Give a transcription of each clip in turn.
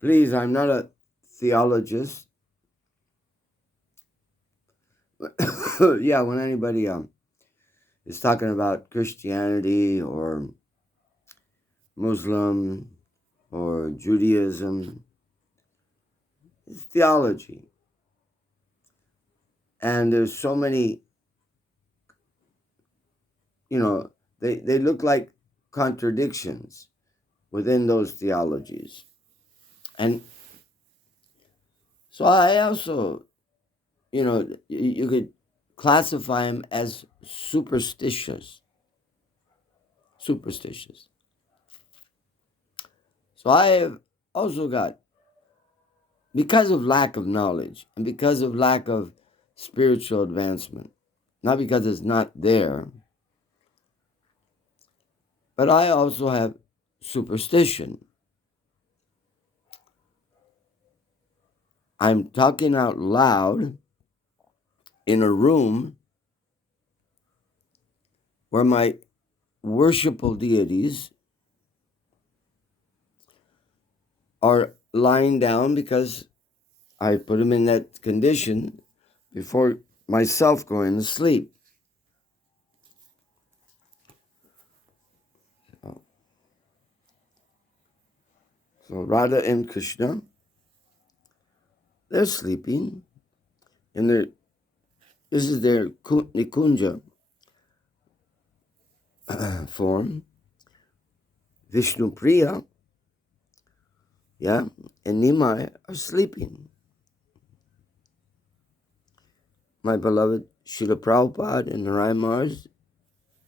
Please, I'm not a theologist. Yeah, when anybody is talking about Christianity or Muslim or Judaism, it's theology. And there's so many, they look like contradictions within those theologies. And so I also, you could classify them as superstitious. Superstitious. So I have also got, because of lack of knowledge and because of lack of spiritual advancement, not because it's not there, but I also have superstition. I'm talking out loud in a room where my worshipful deities are lying down because I put them in that condition before myself going to sleep. So Radha and Krishna, they're sleeping, and this is their Nikunja form. Vishnu Priya, yeah, and Nimai are sleeping. My beloved Srila Prabhupada and Narayan Mars,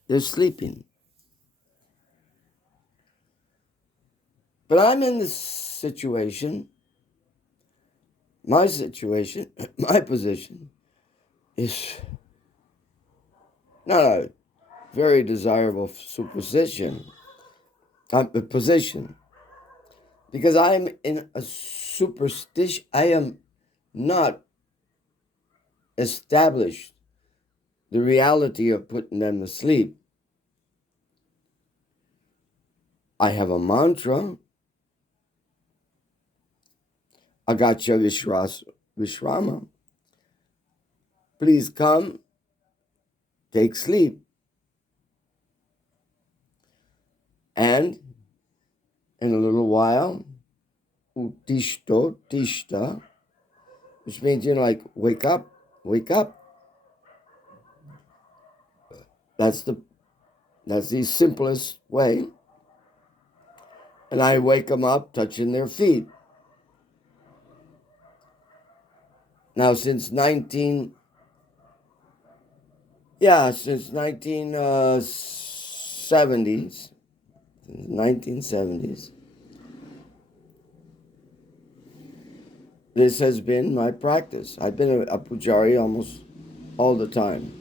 they're sleeping. But I'm in this situation, my position is not a very desirable position, because I'm in a superstition. I am not established the reality of putting them to sleep. I have a mantra, Agacha Vishrama. Please come, take sleep. And in a little while, Utishto, Tishta, which means, like, wake up, wake up. That's the simplest way. And I wake them up touching their feet. Now, since 1970s, this has been my practice. I've been a pujari almost all the time.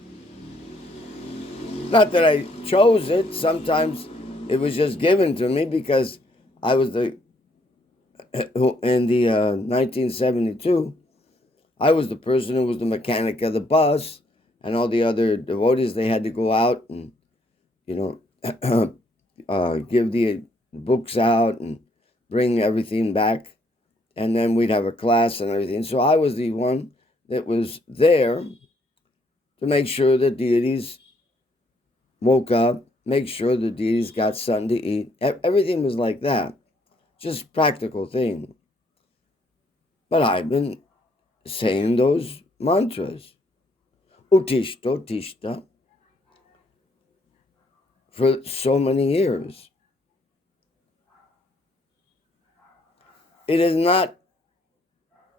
Not that I chose it. Sometimes it was just given to me because I was in the 1972, I was the person who was the mechanic of the bus, and all the other devotees, they had to go out and, give the books out and bring everything back. And then we'd have a class and everything. So I was the one that was there to make sure the deities woke up, make sure the deities got something to eat. Everything was like that. Just practical thing. But I've been saying those mantras, Utishta, Tishta, for so many years. It has not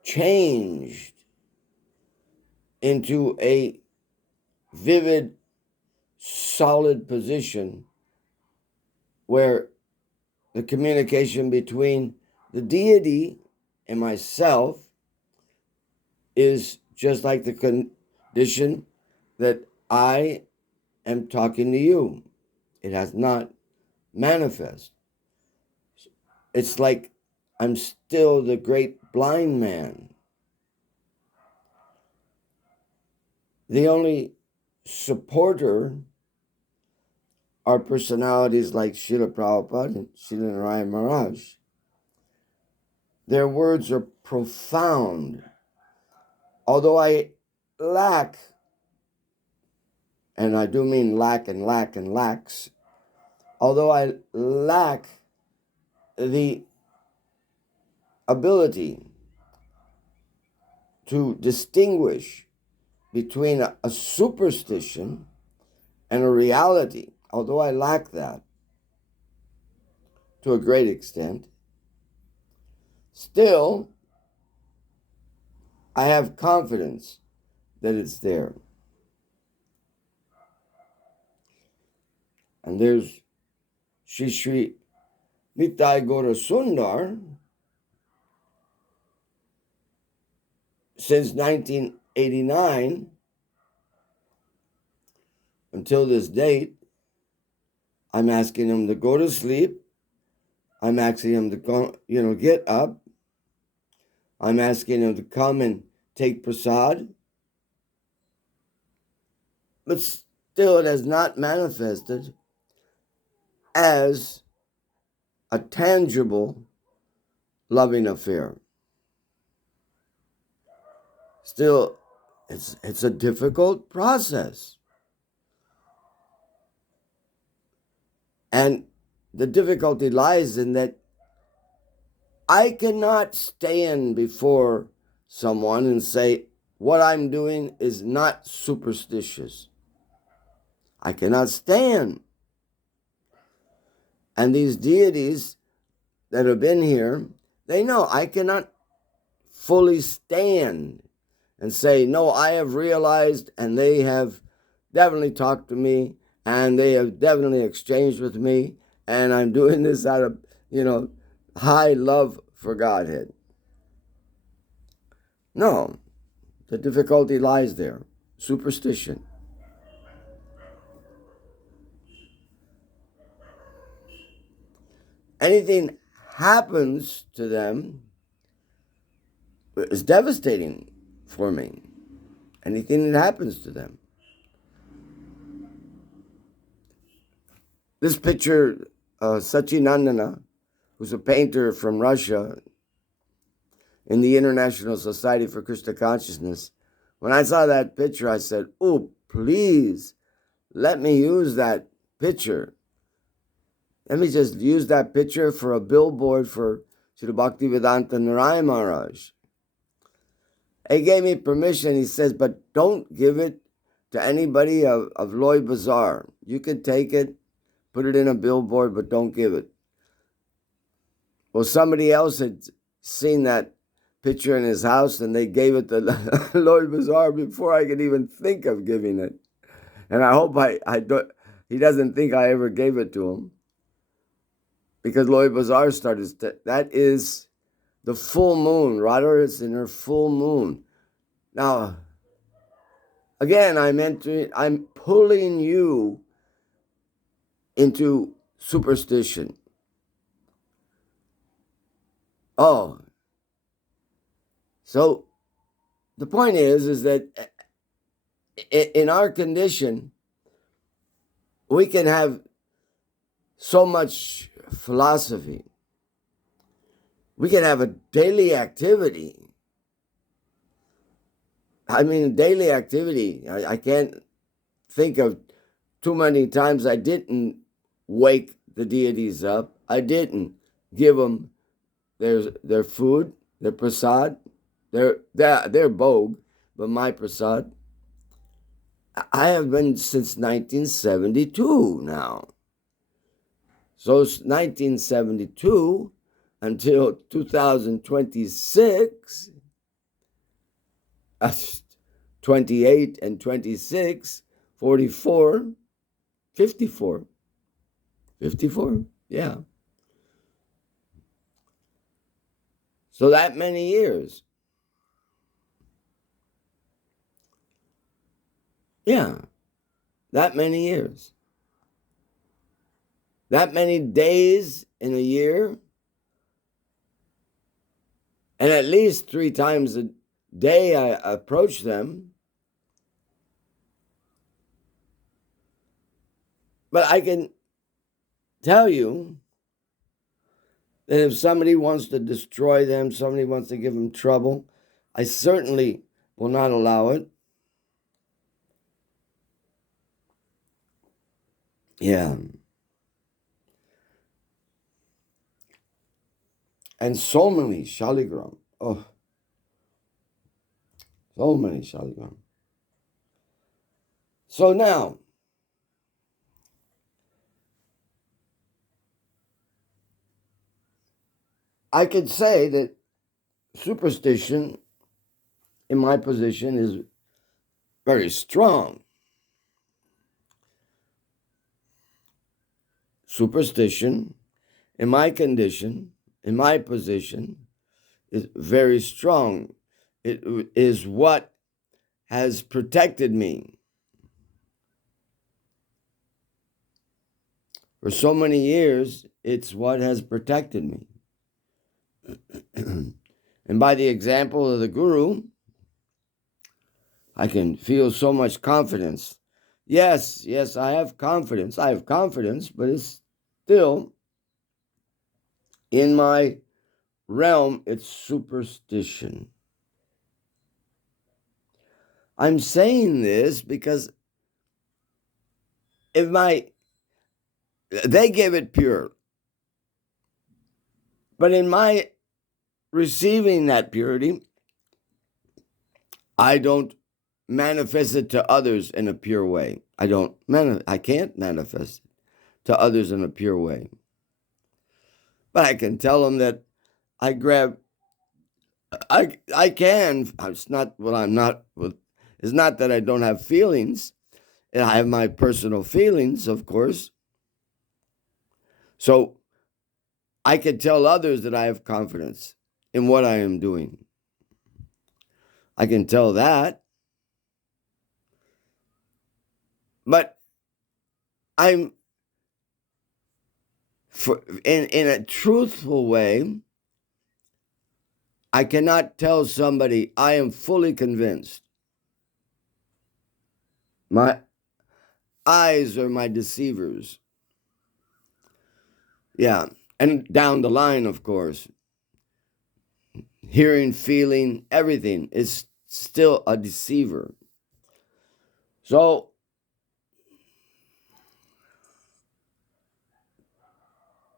changed into a vivid, solid position where the communication between the deity and myself is just like the condition that I am talking to you. It has not manifest. It's like I'm still the great blind man. The only supporter are personalities like Srila Prabhupada and Srila Narayan Maharaj. Their words are profound. Although I lack, and I do mean lack and lack and lacks, although I lack the ability to distinguish between a superstition and a reality, although I lack that to a great extent, still I have confidence that it's there. And there's Shri Nitai Gaura Sundar since 1989 until this date. I'm asking him to go to sleep. I'm asking him to go, get up. I'm asking him to come and take prasad. But still, it has not manifested as a tangible loving affair. Still, it's a difficult process. And the difficulty lies in that I cannot stand before someone and say, what I'm doing is not superstitious. I cannot stand. And these deities that have been here, they know I cannot fully stand and say, no, I have realized, and they have definitely talked to me, and they have definitely exchanged with me, and I'm doing this out of, high love for Godhead. No, the difficulty lies there. Superstition. Anything happens to them is devastating for me. Anything that happens to them. This picture, Sachinandana, who's a painter from Russia in the International Society for Krishna Consciousness, when I saw that picture, I said, oh, please, let me use that picture. Let me just use that picture for a billboard for Srila Bhaktivedanta Narayan Maharaj. He gave me permission. He says, but don't give it to anybody of Loy Bazaar. You could take it, put it in a billboard, but don't give it. Well, somebody else had seen that picture in his house, and they gave it to Loy Bazaar before I could even think of giving it. And I hope he doesn't think I ever gave it to him. Because Loy Bazaar started, that is the full moon. Radha is in her full moon. Now, again, I'm pulling you into superstition. Oh, so the point is that in our condition, we can have so much philosophy. We can have a daily activity. I mean, daily activity. I can't think of too many times I didn't wake the deities up. I didn't give them their food, their prasad, their bhog, but my prasad. I have been since 1972 now. So it's 1972 until 2026, 28 and 26, 44, 54. 54, yeah. So that many years. Yeah, that many years. That many days in a year. And at least 3 times a day I approach them. But I can tell you that if somebody wants to destroy them, somebody wants to give them trouble, I certainly will not allow it. Yeah. And so many shaligram. Oh, so many shaligram. So now, I could say that superstition in my position is very strong. Superstition in my condition, in my position, is very strong. It is what has protected me for so many years. It's what has protected me. And by the example of the Guru, I can feel so much confidence. Yes, I have confidence. I have confidence, but it's still in my realm, it's superstition. I'm saying this because they give it pure, but in my receiving that purity, I don't manifest it to others in a pure way. I can't manifest it to others in a pure way. But I can tell them that I can. It's not what I'm not. It's not that I don't have feelings. I have my personal feelings, of course. So I can tell others that I have confidence in what I am doing. I can tell that. But I'm in a truthful way, I cannot tell somebody I am fully convinced. My eyes are my deceivers. Yeah. And down the line, of course, hearing, feeling, everything is still a deceiver. So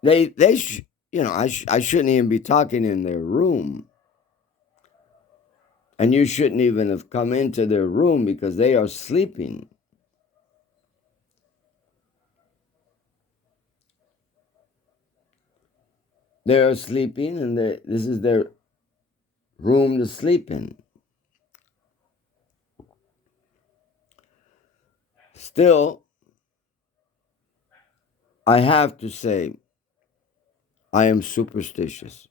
I shouldn't even be talking in their room. And you shouldn't even have come into their room because they are sleeping. They are sleeping, and this is their room to sleep in. Still, I have to say, I am superstitious.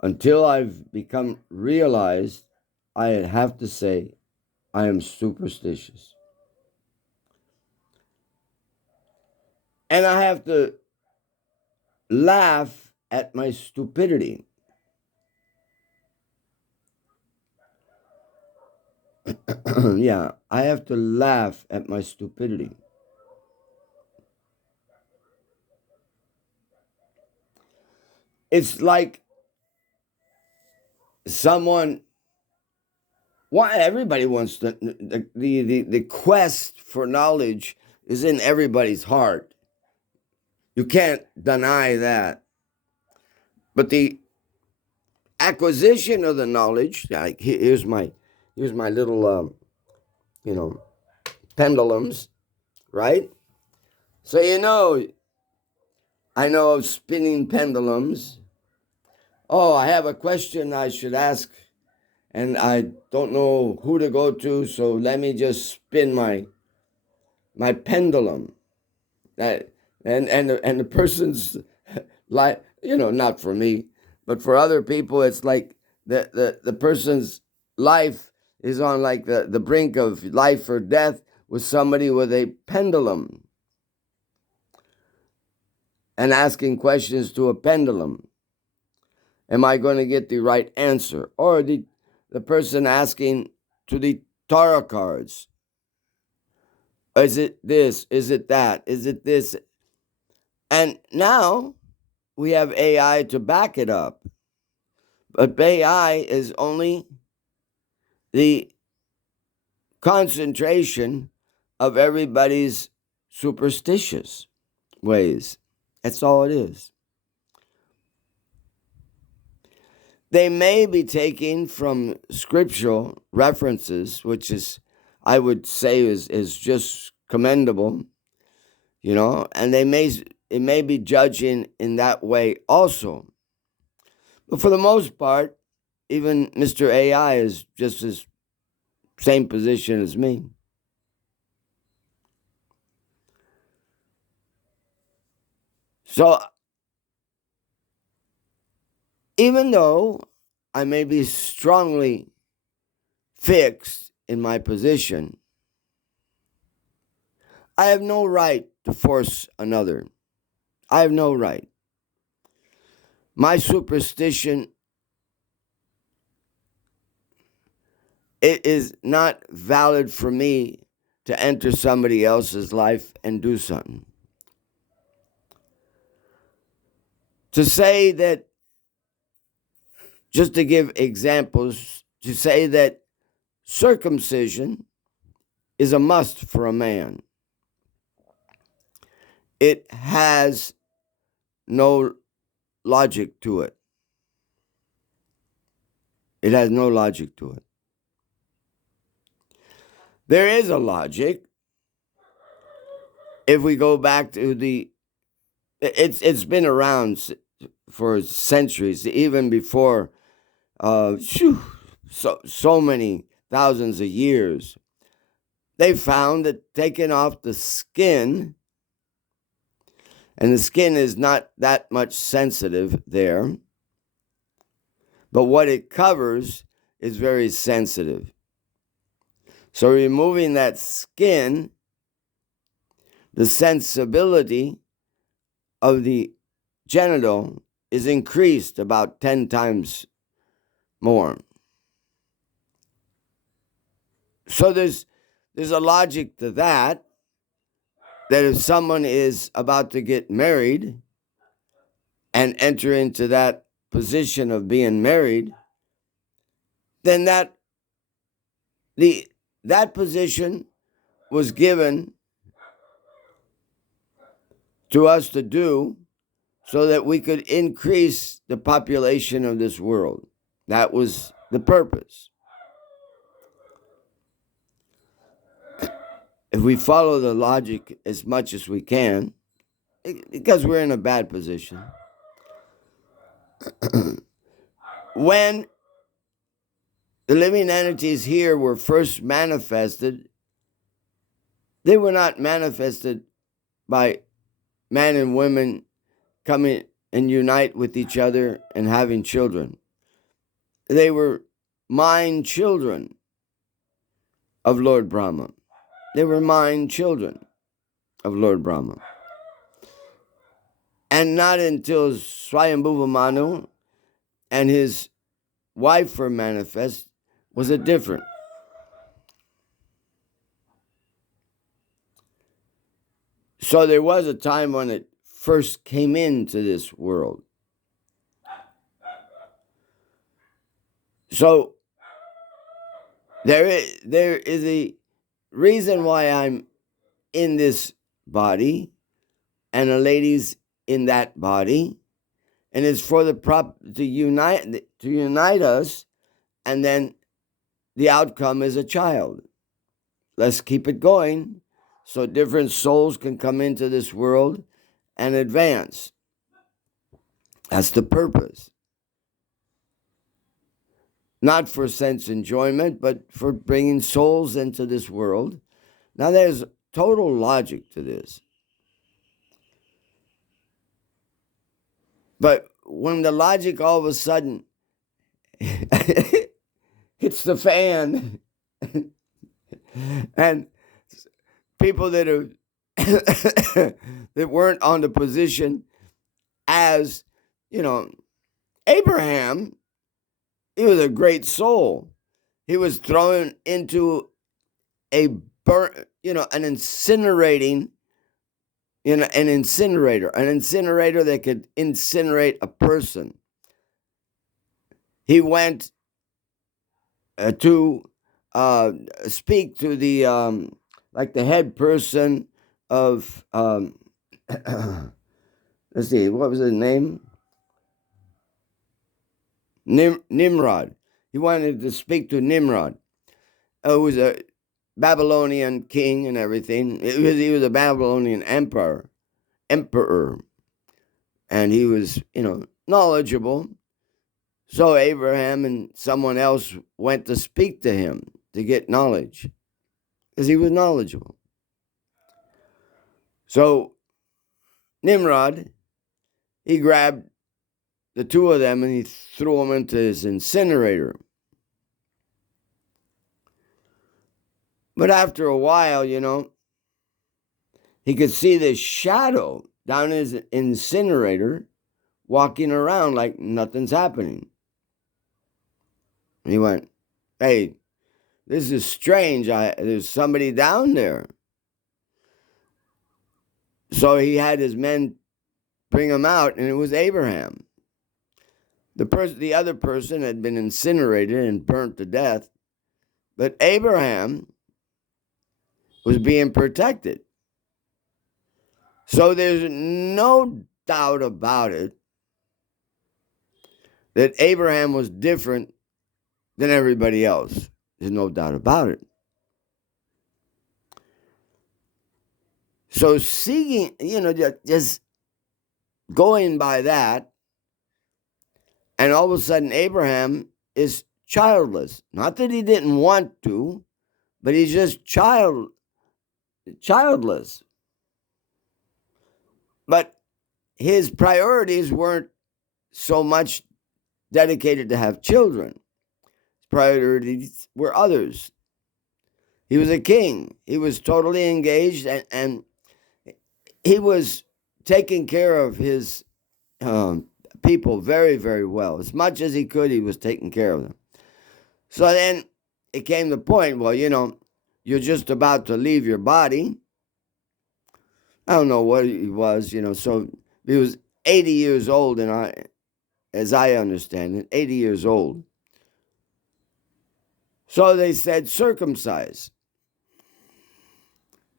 Until I've become realized, I have to say, I am superstitious. And I have to laugh at my stupidity. Yeah, I have to laugh at my stupidity. It's like someone, everybody wants to, the quest for knowledge is in everybody's heart. You can't deny that. But the acquisition of the knowledge, like here's my little pendulums, right? So I know of spinning pendulums. Oh, I have a question I should ask, and I don't know who to go to, so let me just spin my pendulum. That and the person's like, not for me, but for other people, it's like the person's life is on like the brink of life or death with somebody with a pendulum and asking questions to a pendulum. Am I going to get the right answer? Or the person asking to the tarot cards. Is it this? Is it that? Is it this? And now we have AI to back it up. But AI is only the concentration of everybody's superstitious ways. That's all it is. They may be taken from scriptural references, which is, I would say, is just commendable, and it may be judging in that way also. But for the most part, even Mr. AI is just as same position as me. So even though I may be strongly fixed in my position, I have no right to force another. I have no right. My superstition, it is not valid for me to enter somebody else's life and do something. To say that, just to give examples, to say that circumcision is a must for a man, it has no logic to it. It has no logic to it. There is a logic. If we go back to it's been around for centuries, even before so many thousands of years. They found that taking off the skin, and the skin is not that much sensitive there, but what it covers is very sensitive. So removing that skin, the sensibility of the genital is increased about 10 times more. So there's a logic to that if someone is about to get married and enter into that position of being married, then that position was given to us to do so that we could increase the population of this world. That was the purpose. If we follow the logic as much as we can, because we're in a bad position, when the living entities here were first manifested, they were not manifested by men and women coming and unite with each other and having children. They were mind children of Lord Brahma. They were mind children of Lord Brahma. And not until Swayambhuva Manu and his wife were manifest was it different. So there was a time when it first came into this world. So there is a reason why I'm in this body and a lady's in that body, and it's for to unite us, and then the outcome is a child. Let's keep it going so different souls can come into this world and advance. That's the purpose. Not for sense enjoyment, but for bringing souls into this world. Now, there's total logic to this. But when the logic all of a sudden hits the fan, and people that are that weren't on the position as, Abraham, he was a great soul. He was thrown into an incinerating, in an incinerator that could incinerate a person. He went to speak to the like the head person of let's see, what was his name? Nimrod. He wanted to speak to Nimrod, who was a Babylonian king and everything. He was a Babylonian emperor, and he was, knowledgeable. So Abraham and someone else went to speak to him to get knowledge, because he was knowledgeable. So Nimrod, he grabbed the two of them and he threw them into his incinerator. But after a while, he could see this shadow down in his incinerator walking around like nothing's happening. He went, "Hey, this is strange. There's somebody down there." So he had his men bring him out, and it was Abraham. The other person had been incinerated and burnt to death, but Abraham was being protected. So there's no doubt about it that Abraham was different than everybody else. There's no doubt about it. So seeing, just going by that, and all of a sudden Abraham is childless. Not that he didn't want to, but he's just childless. But his priorities weren't so much dedicated to have children. His priorities were others. He was a king. He was totally engaged, and he was taking care of his people very, very well. As much as he could, he was taking care of them. So then it came to the point, well, you're just about to leave your body. I don't know what he was, so he was 80 years old, and as I understand it, 80 years old. So they said, circumcise.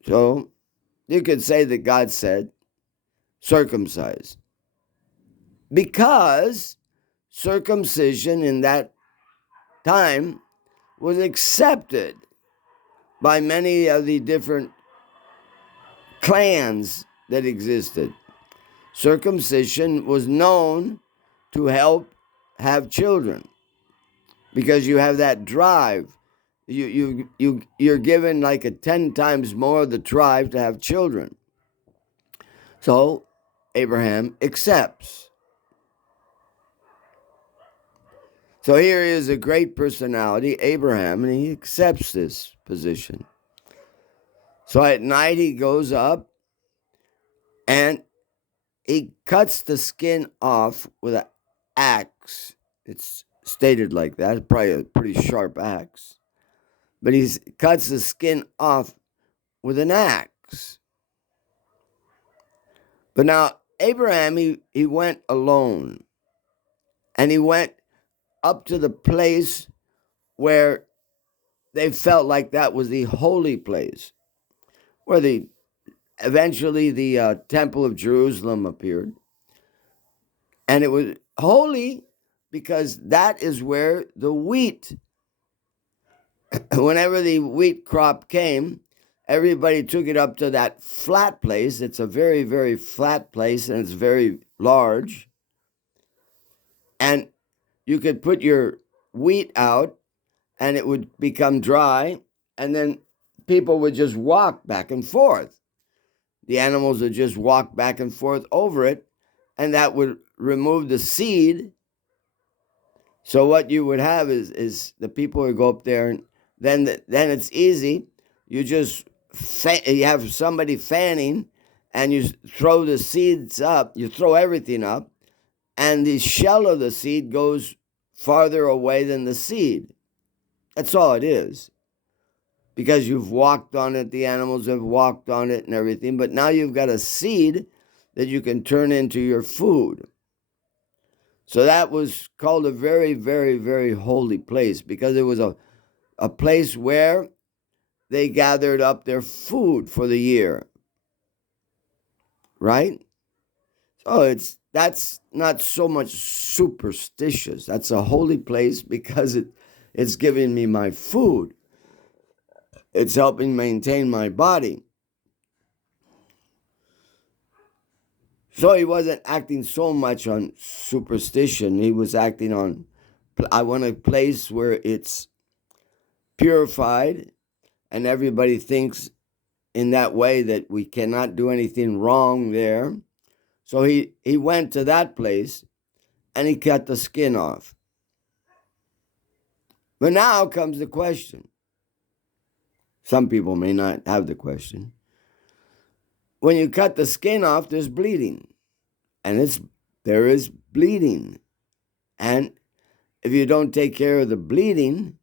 So you could say that God said, circumcise. Because circumcision in that time was accepted by many of the different clans that existed. Circumcision was known to help have children because you have that drive. You're given like a 10 times more of the drive to have children. So Abraham accepts. So here is a great personality, Abraham, and he accepts this position. So at night he goes up and he cuts the skin off with an axe. It's stated like that. It's probably a pretty sharp axe. But he cuts the skin off with an axe. But now Abraham, he went alone. And he went up to the place where they felt like that was the holy place, where eventually the Temple of Jerusalem appeared. And it was holy because that is where the wheat, whenever the wheat crop came, everybody took it up to that flat place. It's a very, very flat place, and it's very large. And you could put your wheat out, and it would become dry, and then people would just walk back and forth. The animals would just walk back and forth over it, and that would remove the seed. So what you would have is the people would go up there, and then it's easy. You just you have somebody fanning, and you throw the seeds up. You throw everything up, and the shell of the seed goes farther away than the seed. That's all it is. because you've walked on it, the animals have walked on it and everything, but now you've got a seed that you can turn into your food. So that was called a very, very, very holy place, because it was a place where they gathered up their food for the year. Right? So that's not so much superstitious. That's a holy place because it's giving me my food. It's helping maintain my body. So he wasn't acting so much on superstition. He was acting on, I want a place where it's purified and everybody thinks in that way that we cannot do anything wrong there. So he went to that place and he cut the skin off. But now comes the question. Some people may not have the question. When you cut the skin off, there's bleeding. And there is bleeding. And if you don't take care of the bleeding,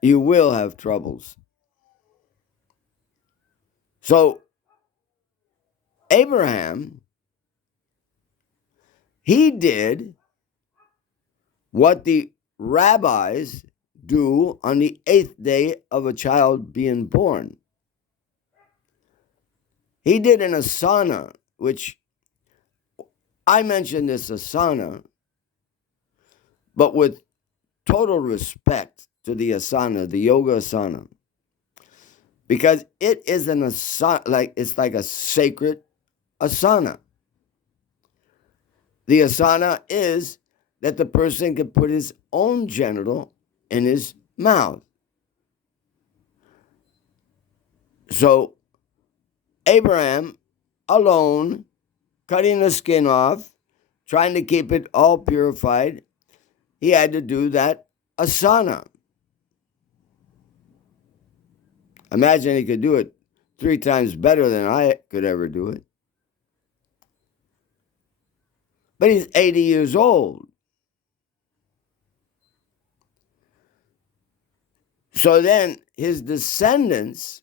you will have troubles. So Abraham, he did what the rabbis do on the 8th day of a child being born. He did an asana, which I mentioned this asana, but with total respect to the asana, the yoga asana, because it is an asana, it's like a sacred asana. The asana is that the person can put his own genital in his mouth. So Abraham, alone, cutting the skin off, trying to keep it all purified, he had to do that asana. Imagine he could do it 3 times better than I could ever do it. But he's 80 years old. So then his descendants,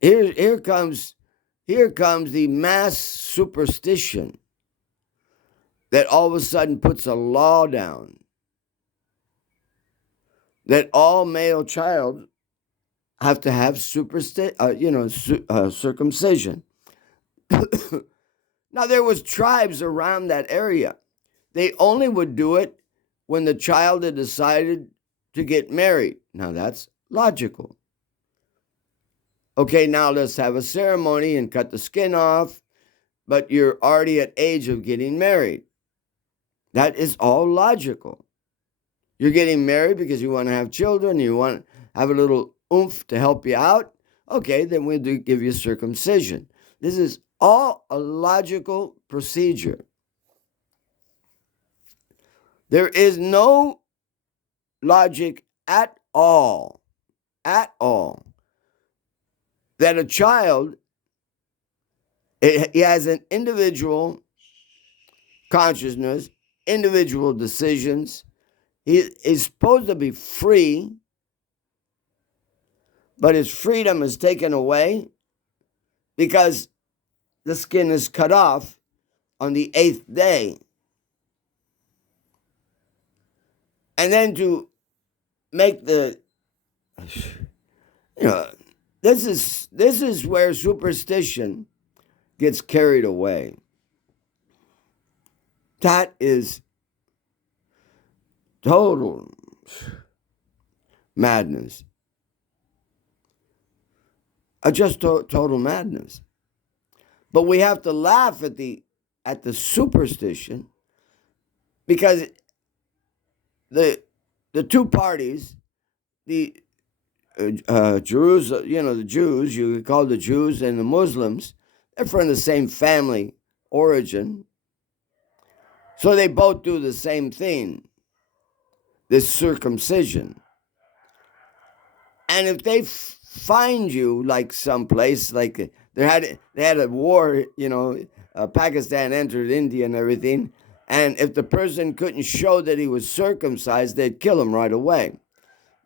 here comes the mass superstition that all of a sudden puts a law down that all male child have to have circumcision. Now there was tribes around that area. They only would do it when the child had decided to get married. Now that's logical. Okay, now let's have a ceremony and cut the skin off, but you're already at age of getting married. That is all logical. You're getting married because you want to have children, you want to have a little oomph to help you out. Okay, then we'll give you circumcision. This is all a logical procedure. There is no logic at all, that a child, he has an individual consciousness, individual decisions. He is supposed to be free, but his freedom is taken away because the skin is cut off on the 8th day. And then to make this is where superstition gets carried away. That is total madness. Just total madness. But we have to laugh at the superstition, because the two parties, the Jerusalem, the Jews, you could call the Jews, and the Muslims, they're from the same family origin. So they both do the same thing, this circumcision. And if they find you like someplace, like they had a war, Pakistan entered India and everything, and if the person couldn't show that he was circumcised, they'd kill him right away.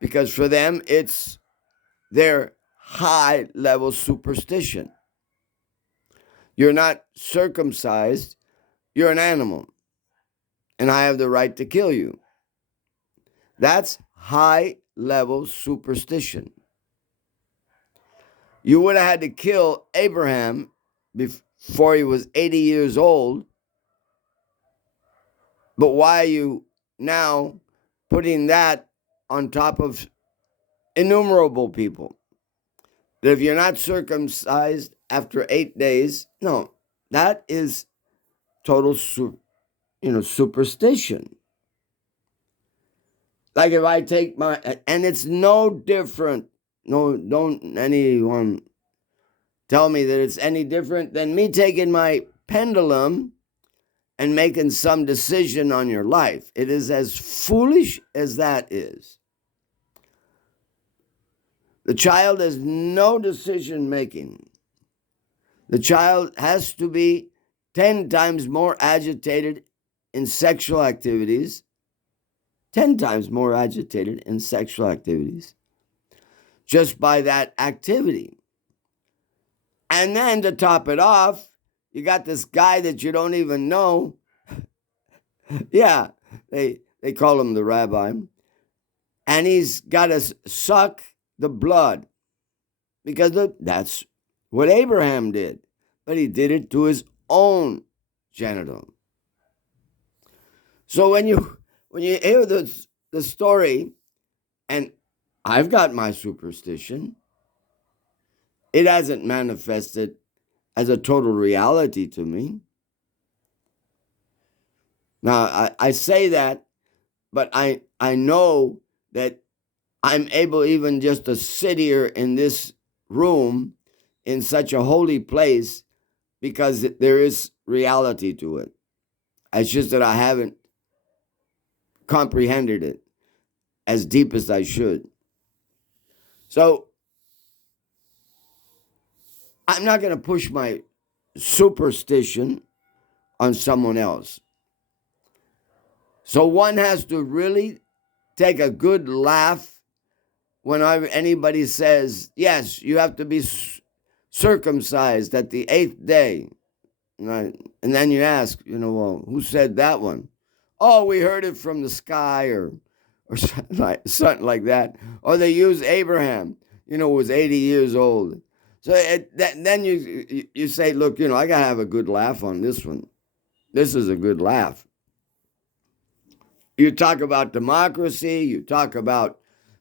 because for them it's their high-level superstition. You're not circumcised, you're an animal, and I have the right to kill you. That's high-level superstition. You would have had to kill Abraham before he was 80 years old, but why are you now putting that on top of innumerable people? That if you're not circumcised after 8 days, no, that is total superstition. Like if I take and it's no different. No, don't anyone tell me that it's any different than me taking my pendulum and making some decision on your life. It is as foolish as that is. The child has no decision making. The child has to be 10 times more agitated in sexual activities, 10 times more agitated in sexual activities, just by that activity. And then to top it off, you got this guy that you don't even know. Yeah, they call him the rabbi. And he's got to suck the blood because that's what Abraham did. But he did it to his own genital. So when you hear the story, and I've got my superstition, it hasn't manifested as a total reality to me. Now, I say that, but I know that I'm able even just to sit here in this room in such a holy place because there is reality to it. It's just that I haven't comprehended it as deep as I should. So I'm not going to push my superstition on someone else. So one has to really take a good laugh whenever anybody says, yes, you have to be circumcised at the 8th day. And then you ask, well, who said that one? Oh, we heard it from the sky or something like that. Or they use Abraham, who was 80 years old. So then you say, look, I got to have a good laugh on this one. This is a good laugh. You talk about democracy. You talk about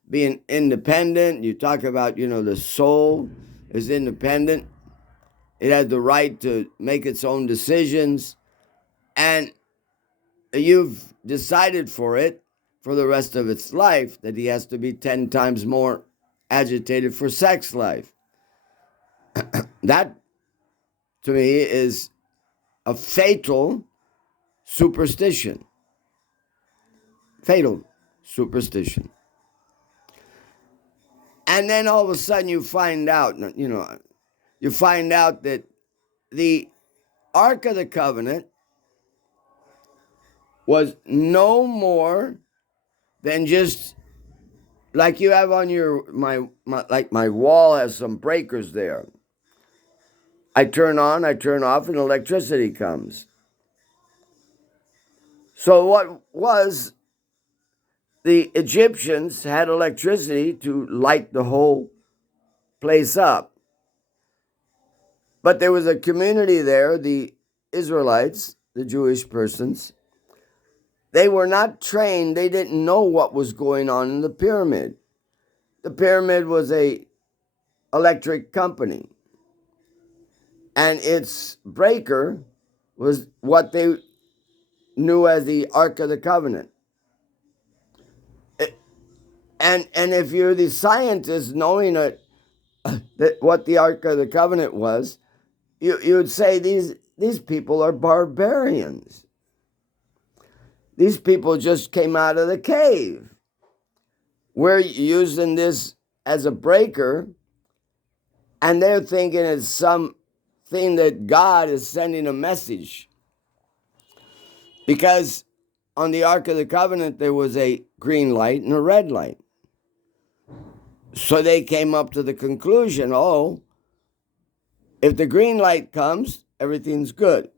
being independent. You talk about, the soul is independent. It has the right to make its own decisions. And you've decided for it for the rest of its life that he has to be 10 times more agitated for sex life. That, to me, is a fatal superstition. Fatal superstition. And then all of a sudden you find out, that the Ark of the Covenant was no more than just like you have on my wall has some breakers there. I turn on, I turn off, and electricity comes. So what was the Egyptians had electricity to light the whole place up. But there was a community there, the Israelites, the Jewish persons. They were not trained. They didn't know what was going on in the pyramid. The pyramid was a electric company. And its breaker was what they knew as the Ark of the Covenant. And if you're the scientist knowing that what the Ark of the Covenant was, you would say these people are barbarians. These people just came out of the cave. We're using this as a breaker, and they're thinking it's something that God is sending a message. Because on the Ark of the Covenant, there was a green light and a red light. So they came up to the conclusion, oh, if the green light comes, everything's good.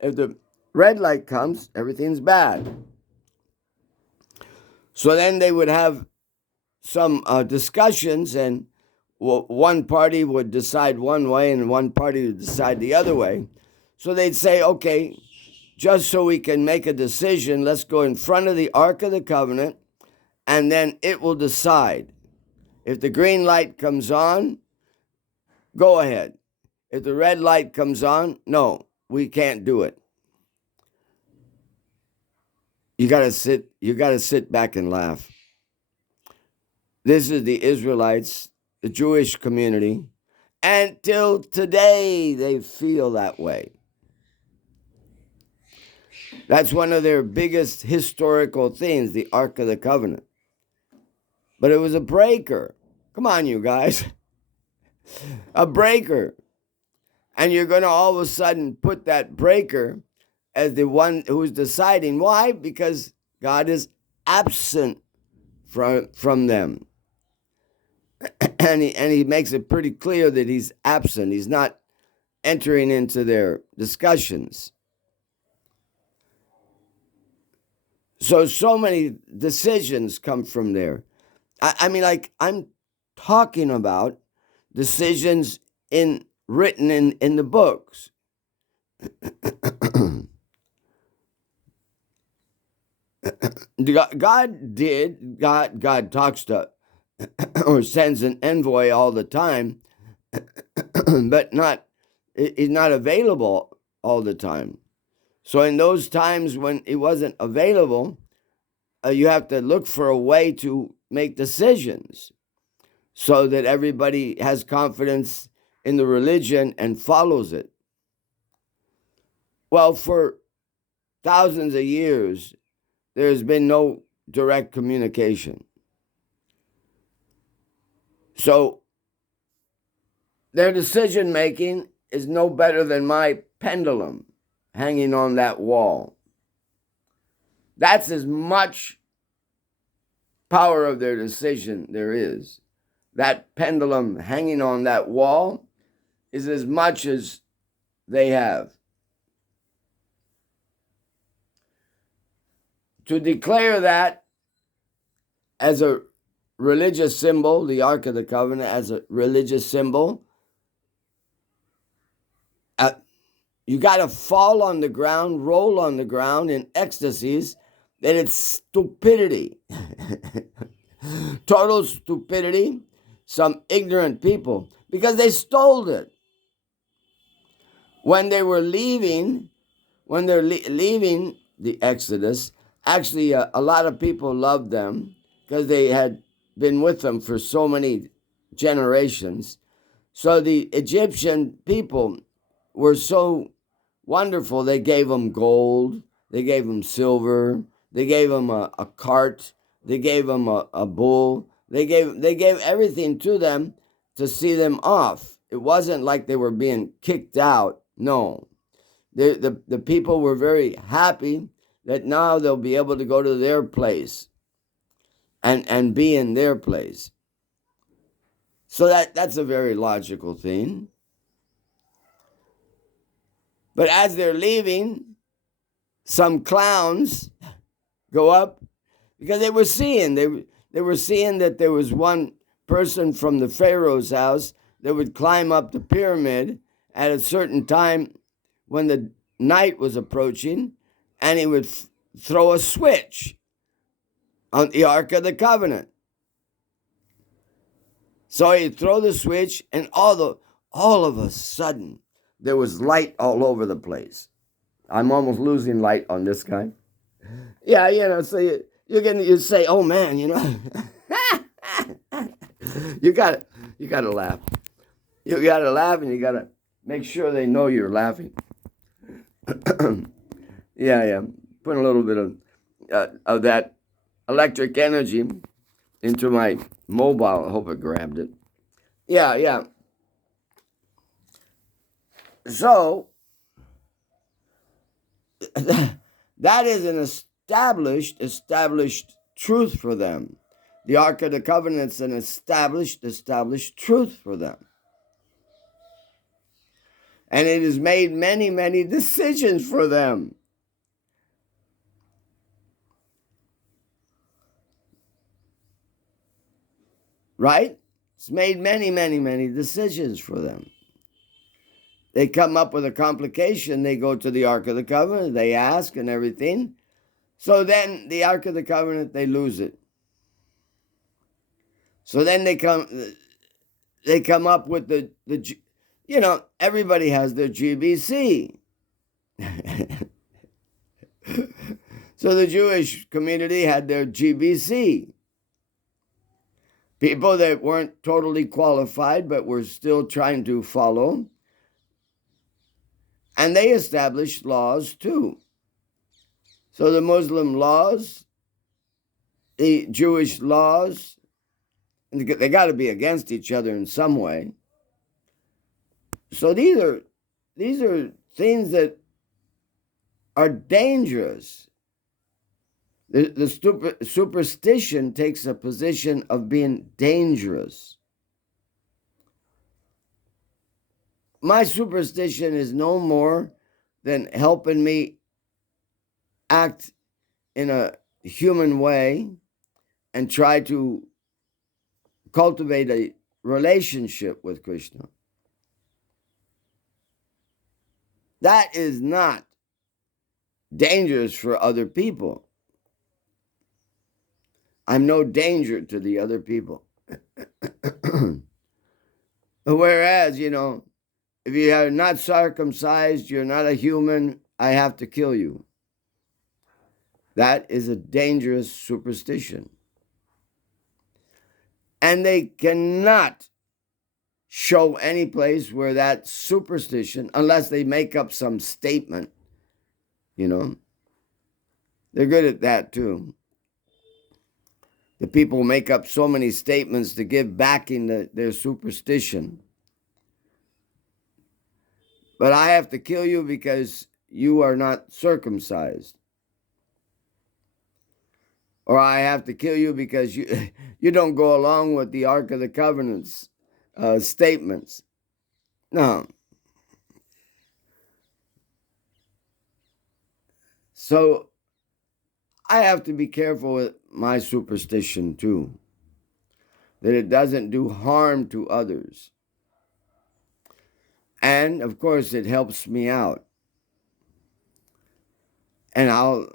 If the red light comes, everything's bad. So then they would have some discussions, and one party would decide one way and one party would decide the other way. So they'd say, okay, just so we can make a decision, let's go in front of the Ark of the Covenant, and then it will decide. If the green light comes on, go ahead. If the red light comes on, no, we can't do it. You gotta sit back and laugh. This is the Israelites, the Jewish community, and till today they feel that way. That's one of their biggest historical things, the Ark of the Covenant. But it was a breaker. Come on, you guys. A breaker. And you're going to all of a sudden put that breaker as the one who's deciding. Why? Because God is absent from them. And he makes it pretty clear that he's absent. He's not entering into their discussions. So many decisions come from there. I mean, like, I'm talking about decisions written in the books. God talks to or sends an envoy all the time, but he's not available all the time. So in those times when he wasn't available, you have to look for a way to make decisions so that everybody has confidence in the religion and follows it. Well, for thousands of years, there's been no direct communication. So their decision making is no better than my pendulum hanging on that wall. That's as much power of their decision there is. That pendulum hanging on that wall is as much as they have. To declare that as a religious symbol, the Ark of the Covenant as a religious symbol, you got to fall on the ground, roll on the ground in ecstasies that it's stupidity. Total stupidity. Some ignorant people, because they stole it. When they were leaving, leaving the Exodus, actually a lot of people loved them because they had been with them for so many generations. So the Egyptian people were so wonderful. They gave them gold, they gave them silver, they gave them a cart, they gave them a bull. They gave everything to them to see them off. It wasn't like they were being kicked out. No. The people were very happy that now they'll be able to go to their place and be in their place. So that's a very logical thing. But as they're leaving, some clowns go up because they were seeing that there was one person from the Pharaoh's house that would climb up the pyramid at a certain time when the night was approaching, and he would throw a switch on the Ark of the Covenant. So he'd throw the switch, and all of a sudden, there was light all over the place. I'm almost losing light on this guy. Yeah, so you say, oh man, you gotta laugh. You gotta laugh, and you gotta make sure they know you're laughing. Yeah. Put a little bit of that electric energy into my mobile. I hope it grabbed it. Yeah. So that is an established truth for them. The Ark of the Covenant's an established truth for them. And it has made many, many decisions for them. Right? It's made many, many, many decisions for them. They come up with a complication, they go to the Ark of the Covenant, they ask and everything. So then the Ark of the Covenant, they lose it. So then they come up with the everybody has their GBC. So the Jewish community had their GBC. People that weren't totally qualified but were still trying to follow. And they established laws too. So the Muslim laws, the Jewish laws, they got to be against each other in some way. So these are things that are dangerous. The superstition takes a position of being dangerous. My superstition is no more than helping me act in a human way and try to cultivate a relationship with Krishna. That is not dangerous for other people. I'm no danger to the other people. Whereas, if you are not circumcised, you're not a human, I have to kill you. That is a dangerous superstition. And they cannot show any place where that superstition, unless they make up some statement, they're good at that too. The people make up so many statements to give backing to their superstition. But I have to kill you because you are not circumcised. Or I have to kill you because you don't go along with the Ark of the Covenant's statements. No. So I have to be careful with my superstition too, that it doesn't do harm to others. And of course, it helps me out. And I'll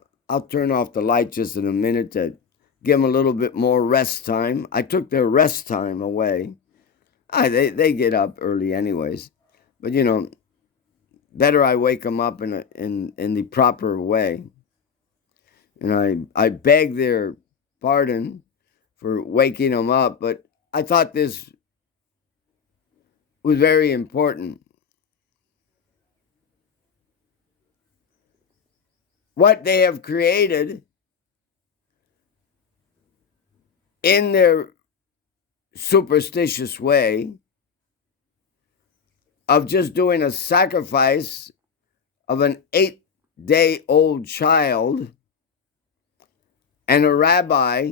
turn off the light just in a minute to give them a little bit more rest time. I took their rest time away. They get up early anyways, but better I wake them up in the proper way. And I beg their pardon for waking them up, but I thought this was very important. What they have created in their superstitious way of just doing a sacrifice of an 8-day-old child and a rabbi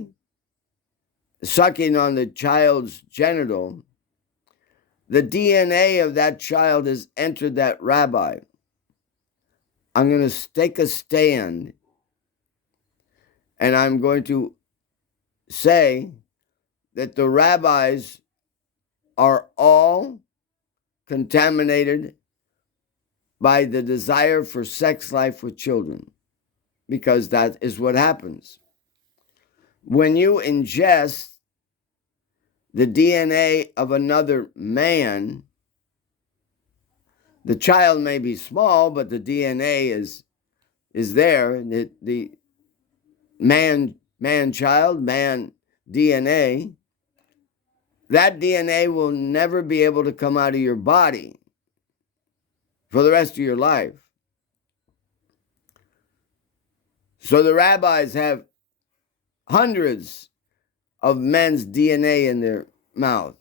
sucking on the child's genital, the DNA of that child has entered that rabbi. I'm going to take a stand and I'm going to say that the rabbis are all contaminated by the desire for sex life with children, because that is what happens. When you ingest the DNA of another man, the child may be small, but the DNA is there. The man DNA, that DNA will never be able to come out of your body for the rest of your life. So the rabbis have hundreds of men's DNA in their mouth.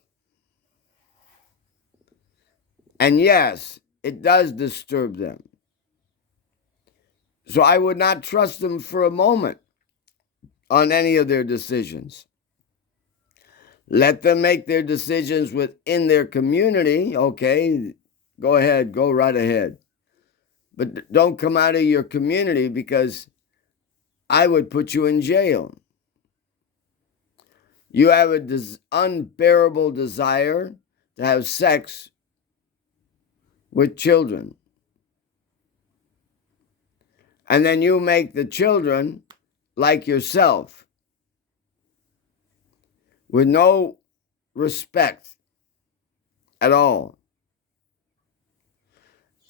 And yes, it does disturb them. So I would not trust them for a moment on any of their decisions. Let them make their decisions within their community. Okay, go ahead, go right ahead. But don't come out of your community, because I would put you in jail. You have an unbearable desire to have sex with children. And then you make the children like yourself, with no respect at all.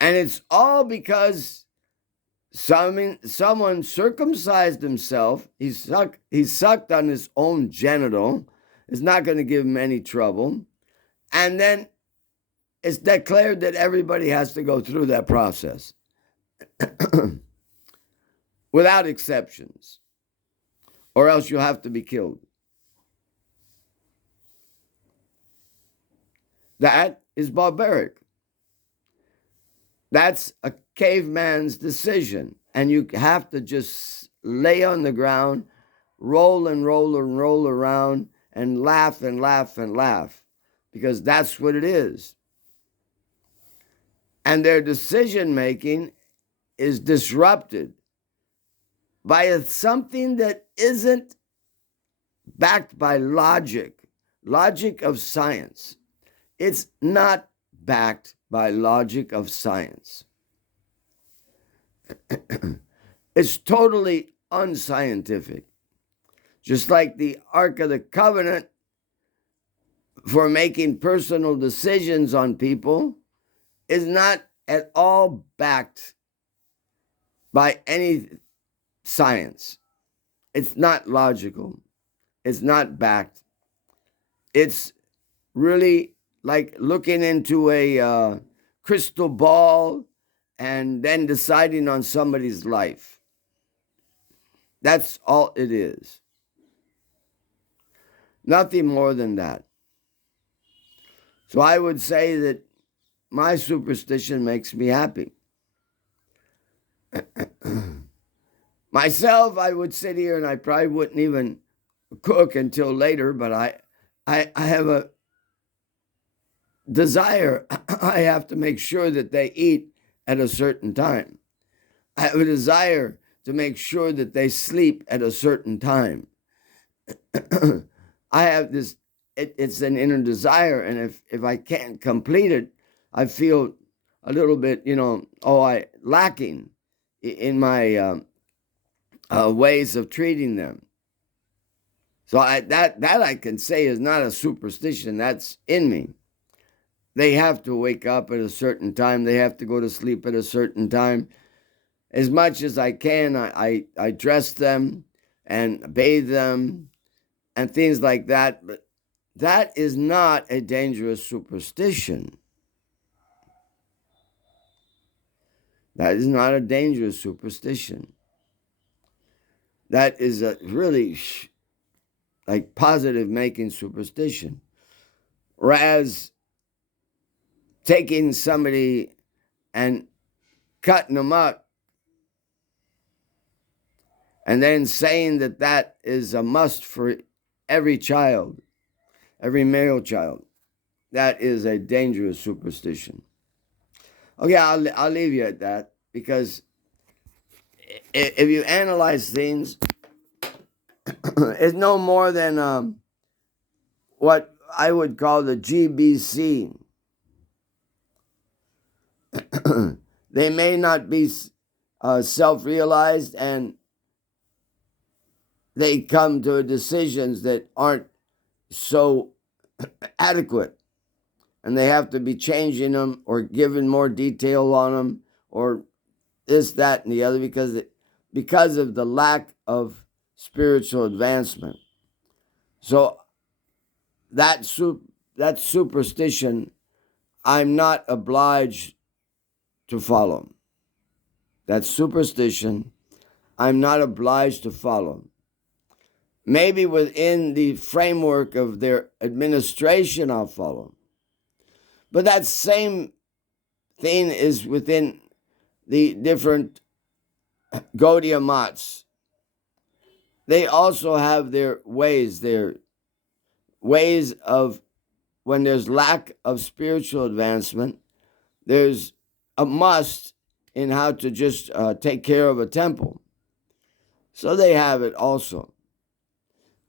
And it's all because someone circumcised himself. He sucked on his own genital. It's not going to give him any trouble. And then it's declared that everybody has to go through that process without exceptions, or else you'll have to be killed. That is barbaric. That's a caveman's decision. And you have to just lay on the ground, roll and roll and roll around, and laugh and laugh and laugh, because that's what it is. And their decision making is disrupted by something that isn't backed by logic of science. It's not backed by logic of science. It's totally unscientific. Just like the Ark of the Covenant, for making personal decisions on people, is not at all backed by any science. It's not logical. It's not backed. It's really like looking into a crystal ball and then deciding on somebody's life. That's all it is. Nothing more than that. So I would say that my superstition makes me happy. Myself, I would sit here and I probably wouldn't even cook until later, but I have a desire. I have to make sure that they eat at a certain time. I have a desire to make sure that they sleep at a certain time. I have this, it's an inner desire, and if I can't complete it, I feel a little bit, lacking in my ways of treating them. So that I can say is not a superstition. That's in me. They have to wake up at a certain time. They have to go to sleep at a certain time. As much as I can, I dress them and bathe them and things like that. But that is not a dangerous superstition. That is not a dangerous superstition. That is a really like positive making superstition. Whereas taking somebody and cutting them up and then saying that that is a must for every child, every male child, that is a dangerous superstition. Okay, I'll leave you at that, because if you analyze things, it's no more than what I would call the GBC. They may not be self-realized, and they come to decisions that aren't so adequate, and they have to be changing them or giving more detail on them or this, that, and the other, because of the lack of spiritual advancement. So that superstition, I'm not obliged to follow. That superstition, I'm not obliged to follow. Maybe within the framework of their administration, I'll follow. But that same thing is within the different Gaudiya Mats. They also have their ways, their ways of, when there's lack of spiritual advancement, there's a must in how to just take care of a temple. So they have it also.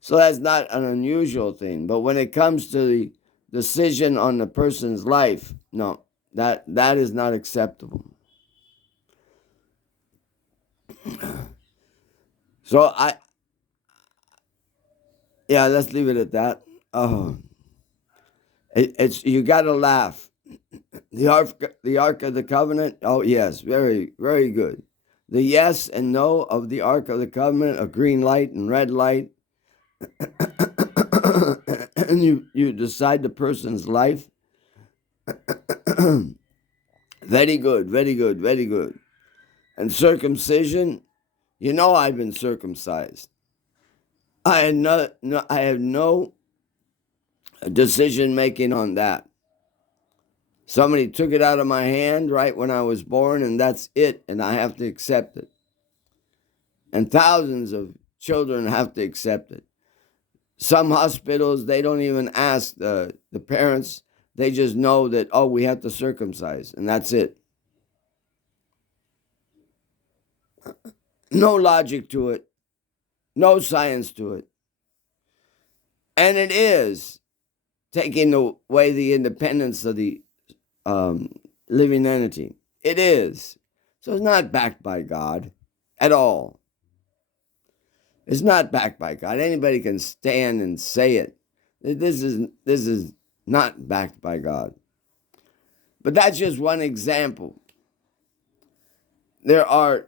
So that's not an unusual thing. But when it comes to the decision on the person's life, no, that is not acceptable. So let's leave it at that. Oh, it's you got to laugh. The Ark of the Covenant. Oh yes, very very good. The yes and no of the Ark of the Covenant, a green light and red light, and you decide the person's life. Very good, very good, very good. And circumcision, I've been circumcised. I have no decision making on that. Somebody took it out of my hand right when I was born, and that's it, and I have to accept it. And thousands of children have to accept it. Some hospitals, they don't even ask the parents. They just know that, we have to circumcise, and that's it. No logic to it. No science to it. And it is taking away the independence of the living entity. It is. So it's not backed by God at all. It's not backed by God. Anybody can stand and say it. This is not backed by God. But that's just one example. There are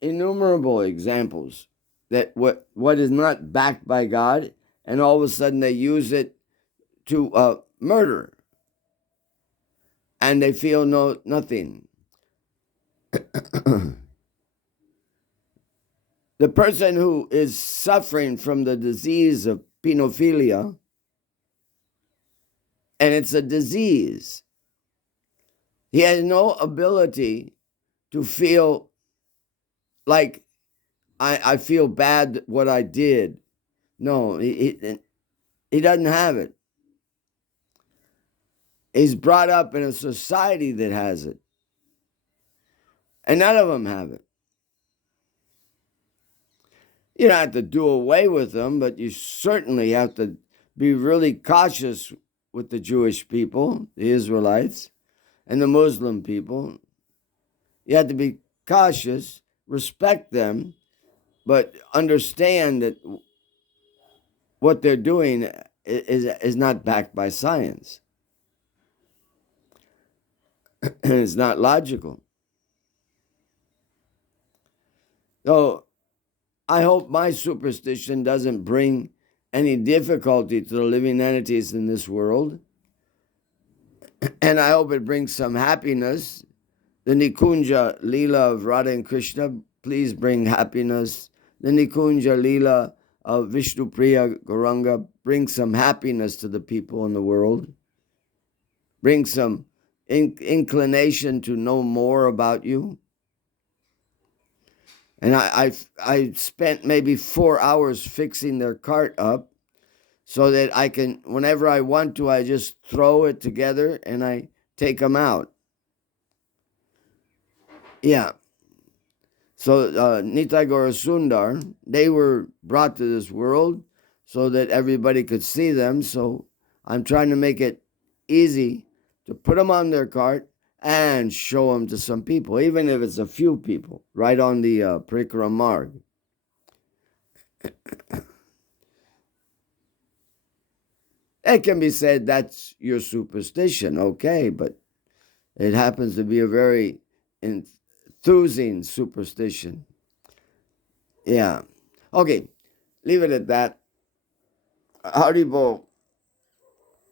innumerable examples that what is not backed by God, and all of a sudden they use it to murder, and they feel nothing. The person who is suffering from the disease of pedophilia, and it's a disease, he has no ability to feel like, I feel bad what I did. No, he doesn't have it. He's brought up in a society that has it. And none of them have it. You don't have to do away with them, but you certainly have to be really cautious with the Jewish people, the Israelites, and the Muslim people. You have to be cautious, respect them, but understand that what they're doing is not backed by science. It's not logical. So I hope my superstition doesn't bring any difficulty to the living entities in this world. And I hope it brings some happiness. The Nikunja Leela of Radha and Krishna, please bring happiness. The Nikunja Leela of Vishnupriya Gauranga, bring some happiness to the people in the world. Bring some inclination to know more about you. And I spent maybe 4 hours fixing their cart up so that I can, whenever I want to, I just throw it together and I take them out. Yeah. So Nitai Gaura Sundar, they were brought to this world so that everybody could see them. So I'm trying to make it easy to put them on their cart and show them to some people, even if it's a few people, right on the Parikram Marg. It can be said that's your superstition, okay, but it happens to be a very enthusing superstition. Yeah. Okay, leave it at that. Haribol.